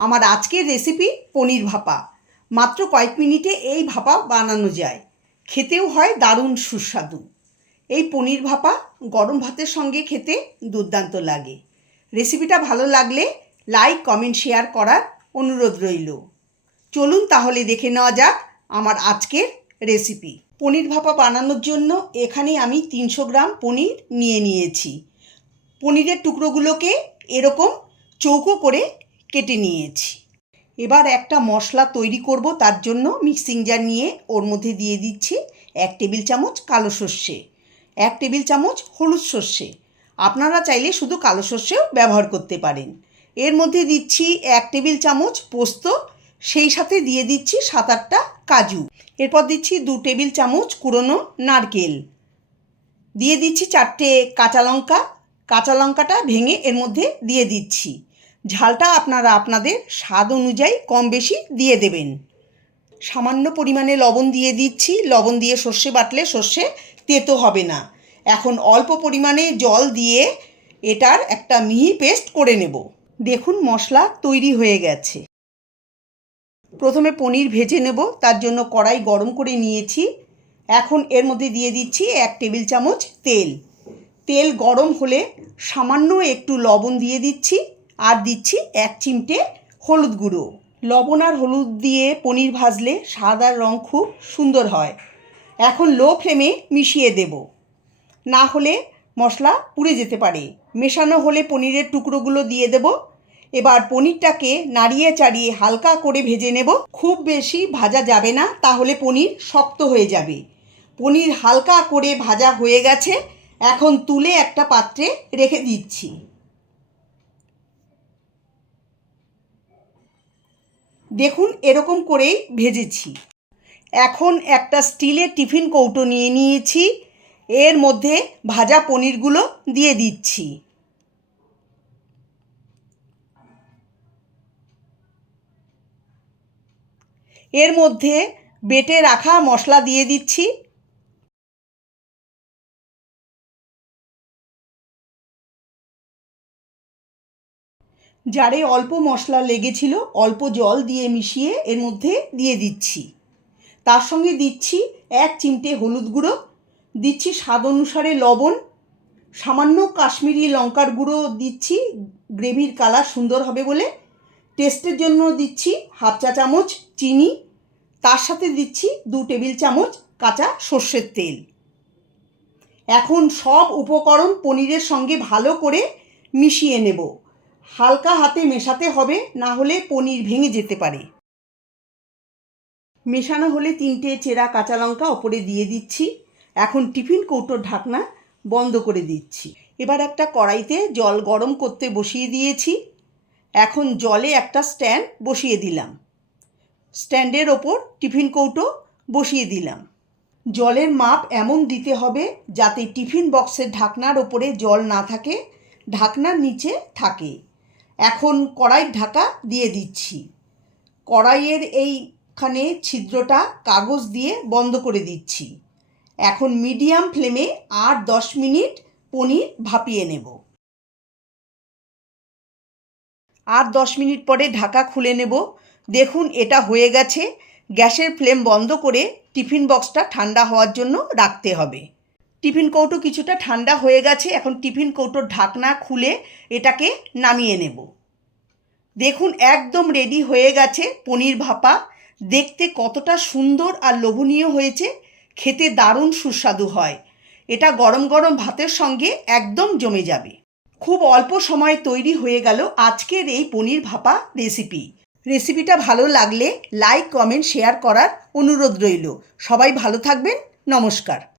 আমার আজকের রেসিপি পনির ভাপা। মাত্র কয়েক মিনিটে এই ভাপা বানানো যায়। খেতেও হয় দারুণ সুস্বাদু। এই পনির ভাপা গরম ভাতের সঙ্গে খেতে দুর্দান্ত লাগে। রেসিপিটা ভালো লাগলে লাইক কমেন্ট শেয়ার করার অনুরোধ রইল। চলুন তাহলে দেখে নেওয়া যাক আমার আজকের রেসিপি পনির ভাপা বানানোর জন্য এখানে আমি তিনশো গ্রাম পনির নিয়ে নিয়েছি। পনিরের টুকরোগুলোকে এরকম চৌকো করে কেটে নিয়েছি। এবার একটা মশলা তৈরি করব, তার জন্য মিক্সিং জার নিয়ে ওর মধ্যে দিয়ে দিচ্ছি এক টেবিল চামচ কালো সর্ষে, এক টেবিল চামচ হলুদ সর্ষে। আপনারা চাইলে শুধু কালো সর্ষেও ব্যবহার করতে পারেন। এর মধ্যে দিচ্ছি এক টেবিল চামচ পোস্ত, সেই সাথে দিয়ে দিচ্ছি সাত আটটা কাজু। এরপর দিচ্ছি দু টেবিল চামচ কুড়োনো নারকেল। দিয়ে দিচ্ছি চারটে কাঁচা লঙ্কা। কাঁচা লঙ্কাটা ভেঙে এর মধ্যে দিয়ে দিচ্ছি। ঝালটা আপনারা আপনাদের স্বাদ অনুযায়ী কম বেশি দিয়ে দেবেন। সামান্য পরিমাণে লবণ দিয়ে দিচ্ছি। লবণ দিয়ে সর্ষে বাটলে সর্ষে তেতো হবে না। এখন অল্প পরিমাণে জল দিয়ে এটার একটা মিহি পেস্ট করে নেব। দেখুন মশলা তৈরি হয়ে গেছে। প্রথমে পনির ভেজে নেব। তার জন্য কড়াই গরম করে নিয়েছি। এখন এর মধ্যে দিয়ে দিচ্ছি এক টেবিল চামচ তেল। তেল গরম হলে সামান্য একটু লবণ দিয়ে দিচ্ছি। আর দিচ্ছি এক চিমটে হলুদ গুঁড়ো। লবণ আর হলুদ দিয়ে পনির ভাজলে স্বাদ আর রঙ খুব সুন্দর হয়। এখন লো ফ্লেমে মিশিয়ে দেব। না হলে মশলা পুড়ে যেতে পারে। মেশানো হলে পনিরের টুকরোগুলো দিয়ে দেব। এবার পনিরটাকে নাড়িয়ে চাড়িয়ে হালকা করে ভেজে নেব। খুব বেশি ভাজা যাবে না, তাহলে পনির শক্ত হয়ে যাবে। পনির হালকা করে ভাজা হয়ে গেছে। এখন তুলে একটা পাত্রে রেখে দিচ্ছি। দেখুন এরকম করেই ভেজেছি। এখন একটা স্টিলে টিফিন কৌটো নিয়ে নিয়েছি। এর মধ্যে ভাজা পনিরগুলো দিয়ে দিচ্ছি। এর মধ্যে বেটে রাখা মশলা দিয়ে দিচ্ছি। জারে অল্প মশলা লেগেছিল, অল্প জল দিয়ে মিশিয়ে এর মধ্যে দিয়ে দিচ্ছি। তার সঙ্গে দিচ্ছি এক চিমটে হলুদ গুঁড়ো, দিচ্ছি স্বাদ অনুসারে লবণ, সামান্য কাশ্মীরি লঙ্কার গুঁড়ো দিচ্ছি, গ্রেভির কালার সুন্দর হবে বলে। টেস্টের জন্য দিচ্ছি হাফ চা চামচ চিনি, তার সাথে দিচ্ছি দু টেবিল চামচ কাঁচা সর্ষের তেল। এখন সব উপকরণ পনিরের সঙ্গে ভালো করে মিশিয়ে নেব। হালকা হাতে মেশাতে হবে, না হলে পনির ভেঙে যেতে পারে। মেশানো হলে তিনটে চেরা কাঁচা লঙ্কা ওপরে দিয়ে দিচ্ছি। এখন টিফিন কৌটোর ঢাকনা বন্ধ করে দিচ্ছি। এবার একটা কড়াইতে জল গরম করতে বসিয়ে দিয়েছি। এখন জলে একটা স্ট্যান্ড বসিয়ে দিলাম। স্ট্যান্ডের ওপর টিফিন কৌটো বসিয়ে দিলাম। জলের মাপ এমন দিতে হবে যাতে টিফিন বক্সের ঢাকনার ওপরে জল না থাকে, ঢাকনার নিচে থাকে। এখন কড়াইয়ের ঢাকা দিয়ে দিচ্ছি। কড়াইয়ের এইখানে ছিদ্রটা কাগজ দিয়ে বন্ধ করে দিচ্ছি। এখন মিডিয়াম ফ্লেমে আর দশ মিনিট পনির ভাপিয়ে নেব। আর দশ মিনিট পরে ঢাকা খুলে নেব। দেখুন, এটা হয়ে গেছে। গ্যাসের ফ্লেম বন্ধ করে টিফিন বক্সটা ঠান্ডা হওয়ার জন্য রাখতে হবে। টিফিন কৌটো কিছুটা ঠান্ডা হয়ে গেছে, এখন টিফিন কৌটোর ঢাকনা খুলে এটাকে নামিয়ে নেব। দেখুন, একদম রেডি হয়ে গেছে পনির ভাপা। দেখতে কতটা সুন্দর আর লোভনীয় হয়েছে। খেতে দারুণ সুস্বাদু হয়। এটা গরম গরম ভাতের সঙ্গে একদম জমে যাবে। খুব অল্প সময়ে তৈরি হয়ে গেল আজকের এই পনির ভাপা রেসিপি রেসিপিটা ভালো লাগলে লাইক কমেন্ট শেয়ার করার অনুরোধ রইল। সবাই ভালো থাকবেন। নমস্কার।